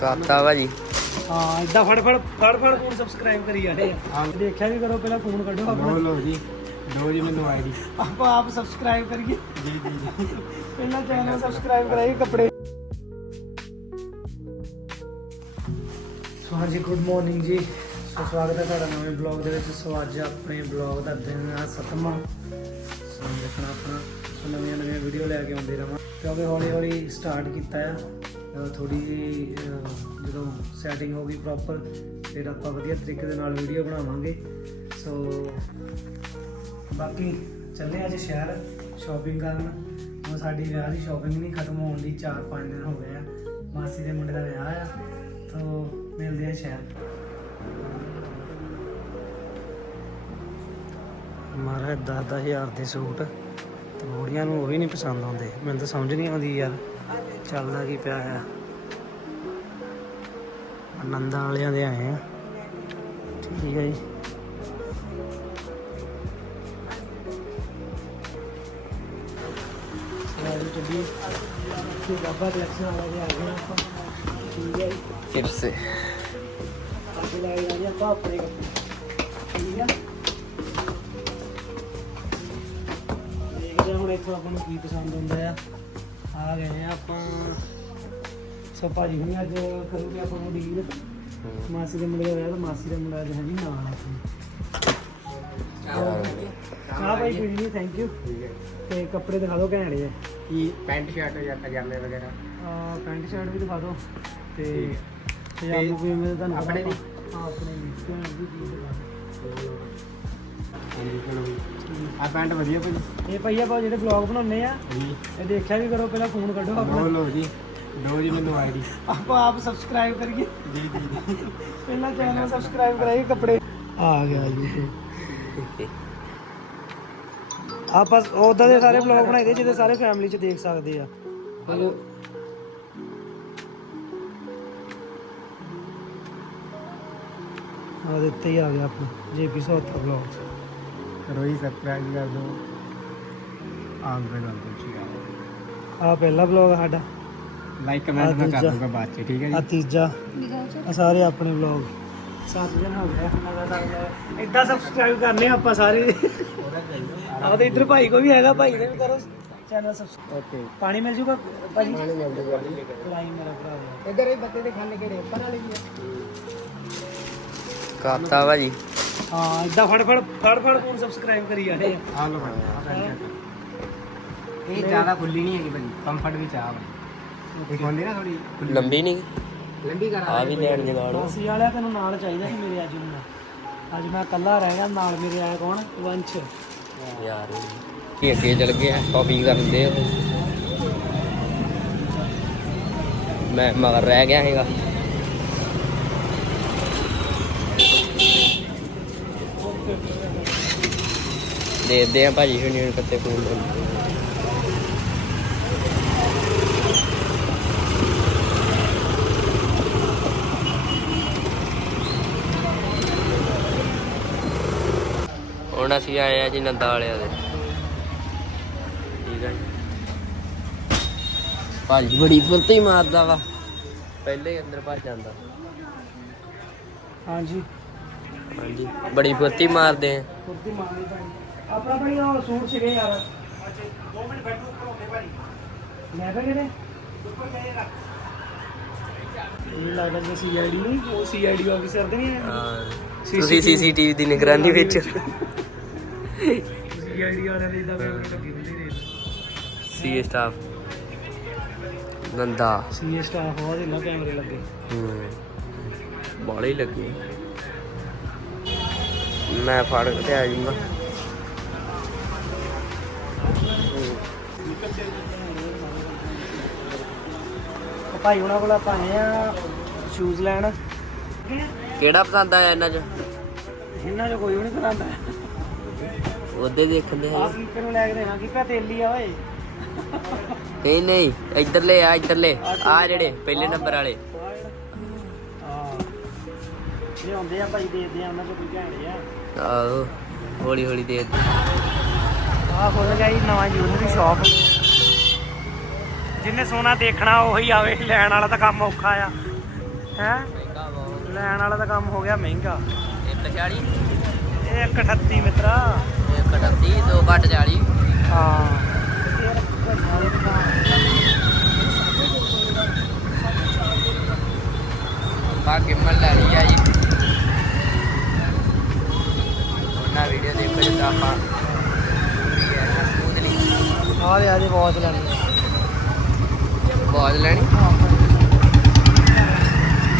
ਕਰਤਾ ਭਾਜੀ। ਹਾਂ ਇਦਾਂ ਫੜ ਫੜ ਫੜ ਫੜ ਫੋਨ ਸਬਸਕ੍ਰਾਈਬ ਕਰੀ ਜਾਂਦੇ ਆ। ਦੇਖਿਆ ਵੀ ਕਰੋ ਪਹਿਲਾਂ ਫੋਨ ਕੱਢੋ ਆਪਣਾ। ਲੋ ਜੀ। ਦੋ ਜੀ ਮੈਨੂੰ ਆਈਡੀ ਆਪਾਂ ਆਪ ਸਬਸਕ੍ਰਾਈਬ ਕਰੀਏ। ਜੀ ਜੀ ਪਹਿਲਾਂ ਚੈਨਲ ਸਬਸਕ੍ਰਾਈਬ ਕਰਾਈਏ ਕੱਪੜੇ। ਸੋ ਹਾਂਜੀ ਗੁੱਡ ਮਾਰਨਿੰਗ ਜੀ। ਸੋ ਸਵਾਗਤ ਹੈ ਤੁਹਾਡਾ ਨਵੇਂ ਬਲੌਗ ਦੇ ਵਿੱਚ। ਸੋ ਅੱਜ ਆਪਣੇ ਬਲੌਗ ਦਾ ਦਿਨ ਆ ਸਤਵਾਂ। ਸੋ ਦੇਖਣਾ ਆਪਣਾ। ਸੋ ਨਵੀਆਂ ਨਵੀਆਂ ਵੀਡੀਓ ਲੈ ਕੇ ਆਉਂਦੇ ਰਵਾਂ। ਕਿਉਂਕਿ ਹੌਲੀ ਹੌਲੀ ਸਟਾਰਟ ਕੀਤਾ ਆ। ਥੋੜੀ ਜਦੋਂ ਸੈਟਿੰਗ ਹੋ ਗਈ ਪ੍ਰੋਪਰ ਫਿਰ ਆਪਾਂ ਵਧੀਆ ਤਰੀਕੇ ਦੇ ਨਾਲ ਵੀਡੀਓ ਬਣਾਵਾਂਗੇ। ਸੋ ਬਾਕੀ ਚੱਲੇ ਅੱਜ ਸ਼ਹਿਰ ਸ਼ਾਪਿੰਗ ਕਰਨ। ਹੁਣ ਸਾਡੀ ਵਿਆਹ ਦੀ ਸ਼ਾਪਿੰਗ ਨਹੀਂ ਖਤਮ ਹੋਣ ਦੀ 4-5 ਦਿਨ ਹੋ ਗਏ ਆ। ਮਾਸੀ ਦੇ ਮੁੰਡੇ ਦਾ ਵਿਆਹ ਆ। ਸੋ ਮਿਲਦੇ ਆ ਸ਼ਹਿਰ। ਮਾਰਾ 10-10000 ਦੇ ਸੂਟ। ਤੇ ਬੋੜੀਆਂ ਨੂੰ ਉਹ ਵੀ ਨਹੀਂ ਪਸੰਦ ਆਉਂਦੇ। ਮੈਨੂੰ ਤਾਂ ਸਮਝ ਨਹੀਂ ਆਉਂਦੀ ਯਾਰ। ਚੱਲਦਾ ਕੀ ਪਿਆ ਆ ਆਨੰਦਾਂ ਵਾਲਿਆਂ ਦੇ ਆਏ ਆ। ਠੀਕ ਹੈ ਜੀ। ਆਲੂ ਚੱਲੀ ਤੇ ਬਾਬਾ ਕਲੈਕਸ਼ਨ ਵਾਲਾ ਦੇ ਆ ਗਏ ਆਪਾਂ ਠੀਕ ਹੈ ਜੀ। ਫਿਰ ਸੇ ਅੱਜ ਲੈ ਕੇ ਆਏ ਆਪਾਂ ਆਪਣੇ ਕੱਪੜੇ ਠੀਕ ਆ ਦੇਖਦੇ ਹਾਂ ਹੁਣ ਇੱਥੋਂ ਆਪਾਂ ਨੂੰ ਕੀ ਪਸੰਦ ਆਉਂਦਾ ਆ। ਆ ਗਏ ਆ ਆਪਾਂ। ਸੋ ਭਾਜੀ ਹੁਣੀ ਅੱਜ ਕਰੂਗੇ ਆਪਾਂ ਨੂੰ ਡੀਲ ਮਾਸੀ ਦੇ ਮੁੰਡੇ ਦਾ ਵਿਆਹ ਤਾਂ ਮਾਸੀ ਦਾ ਮੁੰਡਾ ਅੱਜ ਹੈ ਜੀ ਨਾਲ ਆਪਣੇ ਹਾਂ ਭਾਈ ਕੋਈ ਨਹੀਂ ਥੈਂਕ ਯੂ ਤੇ ਕੱਪੜੇ ਦਿਖਾ ਦਿਓ ਘੈਂਟ ਜਿਹੇ ਕੀ ਪੈਂਟ ਸ਼ਰਟ ਜਾਂ ਪਜਾਮੇ ਵਗੈਰਾ? ਆ ਪੈਂਟ ਸ਼ਰਟ ਵੀ ਦਿਖਾ ਦਿਓ। ਤੇ ਤੇ ਪਜਾਮੇ ਵੀ ਮੇਰੇ ਤੁਹਾਨੂੰ ਆਪਣੇ? ਹਾਂ ਆਪਣੇ ਦੀ ਚੀਜ਼ ਦਿਖਾ ਦਿਓ। ਹਾਂਜੀ ਚਲੋ ਆ ਪੈਂਟ ਵਧੀਆ ਭਾਜੀ। ਇਹ ਭਈਆ ਆਪਾਂ ਜਿਹੜੇ ਬਲੌਗ ਬਣਾਉਂਦੇ ਆ ਜੀ ਇਹ ਦੇਖਿਆ ਵੀ ਕਰੋ ਪਹਿਲਾਂ ਫੋਨ ਕੱਢੋ ਆਪਣਾ। ਲੋ ਜੀ। ਦੋ ਜੀ ਮੈਨੂੰ ਆਈਡੀ ਆਪਾਂ ਆਪ ਸਬਸਕ੍ਰਾਈਬ ਕਰੀਏ। ਜੀ ਜੀ ਜੀ। ਪਹਿਲਾਂ ਚੈਨਲ ਸਬਸਕ੍ਰਾਈਬ ਕਰਾਈਏ ਕੱਪੜੇ। ਆ ਗਿਆ ਜੀ। ਆਪਾਂ ਉਦਾਂ ਦੇ ਸਾਰੇ ਬਲੌਗ ਬਣਾਏ ਦੇ ਜਿਹਦੇ ਸਾਰੇ ਫੈਮਿਲੀ ਚ ਦੇਖ ਸਕਦੇ ਆ। ਹਲੋ। ਆ ਦਿੱਤੇ ਹੀ ਆ ਗਿਆ ਆਪਣਾ ਜੇਪੀ ਸੋਤਾ ਬਲੌਗ ਕਰੋ ਜੀ ਸਬਸਕ੍ਰਾਈਬ ਕਰ ਦਿਓ। ਆਗ ਬਣਾ ਦਿਓ ਜੀ ਆ ਪਹਿਲਾ ਬਲੌਗ ਸਾਡਾ। ਲਾਈਕ ਕਮੈਂਟ ਮੈਂ ਕਰ। ਦੂੰਗਾ ਬਾਅਦ ਚ ਠੀਕ ਹੈ ਆ ਜੀ ਤੀਜਾ। ਆ ਸਾਰੇ ਆਪਣੇ ਵਲੌਗ ਸੱਤ ਦਿਨ ਹੋ ਗਏ ਲਗਾਤਾਰ ਇਦਾਂ ਸਬਸਕ੍ਰਾਈਬ ਕਰਨੇ ਆ ਆਪਾਂ ਸਾਰੇ। ਆਹ ਤੇ ਇੱਧਰ ਭਾਈ ਕੋ ਵੀ ਹੈਗਾ ਭਾਈ ਨੇ ਵੀ ਕਰੋ। ਚੈਨਲ ਸਬਸਕ੍ਰਾਈਬ ਓਕੇ ਪਾਣੀ ਮਿਲ ਜੂਗਾ? ਭਾਜੀ? ਪਾਣੀ ਮਿਲ ਜੂਗਾ ਲਾਈਨ ਮੇਰਾ ਭਰਾ। ਇਧਰ ਇਹ ਬੱਤੇ ਦੇ ਖਾਣੇ ਕਿਹੜੇ? ਉੱਪਰ ਵਾਲੇ ਵੀ ਕਰਤਾ ਭਾਜੀ ਹਾਂ ਇਦਾਂ ਫੜ ਫੜ ਫੜ ਫੜ ਫੋਨ ਸਬਸਕ੍ਰਾਈਬ ਕਰੀ ਜਾਂਦੇ ਆ। ਆ ਲੋ ਭਾਈ ਇਹ ਜ਼ਿਆਦਾ ਖੁੱਲੀ ਨਹੀਂ ਹੈਗੀ ਭਾਜੀ ਕੰਫਰਟ ਵਿੱਚ ਆ ਭਾਈ ਇਹ ਹੁੰਦੀ ਨਾ ਥੋੜੀ ਲੰਬੀ ਨਹੀਂ ਲੰਬੀ ਕਰਾ ਆ। ਵੀ ਲੈਣ ਜਗਾੜ ਬਾਸੀ ਵਾਲਿਆ ਤੈਨੂੰ ਨਾਲ ਚਾਹੀਦਾ ਸੀ ਮੇਰੇ ਅੱਜ ਨੂੰ। ਅੱਜ ਮੈਂ ਇਕੱਲਾ ਰਹਿ ਗਿਆ ਨਾਲ ਮੇਰੇ ਆਇਆ ਕੌਣ? ਵੰਸ਼। ਯਾਰ ਕੀ ਅੱਗੇ ਚਲ ਗਿਆ ਕਾਪੀ ਕਰਨ ਦੇ ਮੈਂ ਮਗਰ ਰਹਿ ਗਿਆ ਹੈਗਾ। ਦੇਖਦੇ ਆ ਭਾਜੀ ਹੁਣੀ ਹੁਣ ਕਿੱਥੇ ਫੋਨ ਲਾਉਂਦੇ ਹੁਣ ਅਸੀਂ ਆਏ ਆ ਜੀ ਨੰਦਾ ਵਾਲਿਆਂ ਦੇ। ਠੀਕ ਹੈ ਭਾਜੀ ਬੜੀ ਫੁਰਤੀ ਮਾਰਦਾ ਵਾ। ਪਹਿਲੇ ਹੀ ਅੰਦਰ ਭੱਜ ਜਾਂਦਾ। ਹਾਂਜੀ। ਹਾਂਜੀ। ਬੜੀ ਫੁਰਤੀ ਮਾਰਦੇ ਆ। ਕੁਰਤੀ ਮਾਰਨੀ ਭਾਈ ਆਪਣਾ ਭਾਈ ਉਹ ਸੂਟ ਸੀਗੇ ਯਾਰ। 2 ਮਿੰਟ ਬੈਠੋ ਉੱਪਰ ਹੁੰਦੇ ਭਾਈ ਮੈਂ ਕਿਹਾ ਕਿਹੜੇ? ਇਹ ਲੱਗਦਾ ਕਿ ਸੀਆਈਡੀ ਨਹੀਂ ਉਹ ਸੀਆਈਡੀ ਆਫੀਸਰ ਦੇ ਨਹੀਂ ਹਾਂ ਤੁਸੀਂ ਸੀਸੀਟੀਵੀ ਦੀ ਨਿਗਰਾਨੀ ਵਿੱਚ। ਸੀਆਈਡੀ ਵਾਲਿਆਂ ਦੇ ਇਦਾਂ ਕੈਮਰੇ ਲੱਗੇ ਹੁੰਦੇ ਨੇ ਸੀ ਸਟਾਫ ਨੰਦਾ ਸੀਏ ਸਟਾਫ ਉਹਦੇ ਨਾਲ ਕੈਮਰੇ ਲੱਗੇ। ਹੂੰ। ਬਾਲੇ ਲੱਗੇ। ਮੈਂ ਫੜ ਕੇ ਆ ਜੂੰਗਾ ਭਾਈ ਉਹਨਾਂ ਕੋਲ ਆਪਾਂ ਆਏ ਆ ਸ਼ੂਜ਼ ਲੈਣ। ਕਿਹੜਾ ਪਸੰਦ ਆਇਆ ਇਹਨਾਂ ਚ? ਇਹਨਾਂ ਚ ਕੋਈ ਵੀ ਨਹੀਂ ਕਰਾਂਦਾ ਉਹਦੇ ਦੇਖਦੇ ਹੈ ਕੀਪੇ ਨੂੰ ਲੈ ਕੇ ਦੇਣਾ ਕੀਪਾ ਤੇਲੀ ਆ ਓਏ। ਨਹੀਂ ਨਹੀਂ ਇੱਧਰਲੇ ਆ ਇੱਧਰਲੇ। ਆ ਜਿਹੜੇ ਪਹਿਲੇ ਨੰਬਰ ਵਾਲੇ। ਹਾਂ ਇਹ ਹੁੰਦੇ ਆ ਭਾਈ ਦੇਖਦੇ ਆ ਉਹਨਾਂ ਚੋਂ ਕੋਈ ਘੈਂਟ ਆ। ਆਹੋ ਹੌਲੀ ਹੌਲੀ ਦੇ ਆਹ ਖੁੱਲ ਗਿਆ ਜੀ ਨਵਾਂ ਜੂਲਰੀ ਸ਼ਾਪ ਜਿੰਨੇ ਸੋਨਾ ਦੇਖਣਾ ਉਹੀ ਆਵੇ ਲੈਣ ਵਾਲਾ ਤਾਂ ਕੰਮ ਔਖਾ ਆ। ਹੈ? ਲੈਣ ਵਾਲਾ ਤਾਂ ਕੰਮ ਹੋ ਗਿਆ ਮਹਿੰਗਾ। 140 ਇਹ 138 ਮਿੱਤਰਾ। 138 2 ਘੱਟ 40 ਹਾਂ। ਬਾਕੀ ਮੱਲ ਲੈ ਲਈ ਆ ਜੀ। ਉਹਨਾਂ ਵੀਡੀਓ ਦੇਖੋ ਜਿੱਦਾਂ ਆਪਾਂ। ਆ ਦੇ ਆ ਜੇ ਵਾਚ ਲੈਣੀ ਬਾਜ ਲੈਣੀ।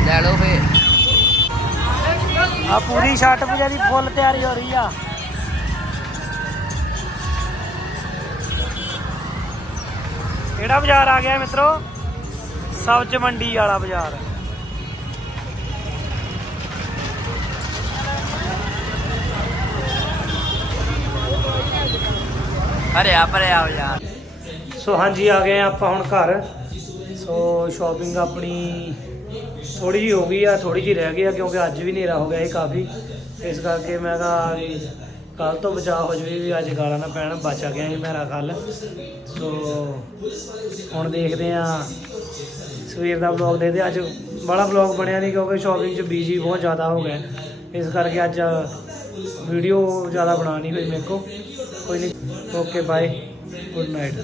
ਲੈ ਲਓ ਫੇ ਆ ਪੂਰੀ ਛੱਟ ਪੂਜਾ ਦੀ ਫੁੱਲ ਤਿਆਰੀ ਹੋ ਰਹੀ ਆ। ਕਿਹੜਾ ਬਾਜ਼ਾਰ ਆ ਗਿਆ ਮਿੱਤਰੋ? ਸਬਜ਼ ਮੰਡੀ ਵਾਲਾ ਬਾਜ਼ਾਰ। ਹਰਿਆ ਭਰਿਆ ਯਾਰ ਸੋ ਹਾਂਜੀ ਆ ਗਏ ਆਪਾਂ ਹੁਣ ਘਰ। ਸੋ ਸ਼ਾਪਿੰਗ ਆਪਣੀ ਥੋੜੀ ਜਿਹੀ ਹੋ ਗਈ ਆ ਥੋੜੀ ਜਿਹੀ ਰਹਿ ਗਈ ਆ, ਕਿਉਂਕਿ ਅੱਜ ਵੀ ਹਨੇਰਾ ਹੋ ਗਿਆ ਸੀ ਕਾਫੀ। ਇਸ ਕਰਕੇ ਮੈਂ ਕਿਹਾ ਵੀ ਕੱਲ ਤੋਂ ਬਚਾਅ ਹੋ ਜਵੇ ਵੀ ਅੱਜ ਗਾਲਾਂ ਨਾ ਪੈਣ, ਬਚ ਗਿਆ ਸੀ ਮੇਰਾ ਕੱਲ। ਸੋ ਹੁਣ ਦੇਖਦੇ ਆ ਸਵੇਰ ਦਾ ਵਲੌਗ ਦੇਖਦੇ ਅੱਜ ਬੜਾ ਵਲੌਗ ਬਣਿਆ ਨਹੀਂ ਕਿਉਂਕਿ ਸ਼ਾਪਿੰਗ 'ਚ ਬੀਜੀ ਬਹੁਤ ਜ਼ਿਆਦਾ ਹੋ ਗਿਆ। ਇਸ ਕਰਕੇ ਅੱਜ ਵੀਡੀਓ ਜ਼ਿਆਦਾ ਬਣਾ ਹੋਈ ਮੇਰੇ ਕੋ ਕੋਈ ਨਹੀਂ ਓਕੇ ਬਾਏ ਗੁੱਡ ਨਾਈਟ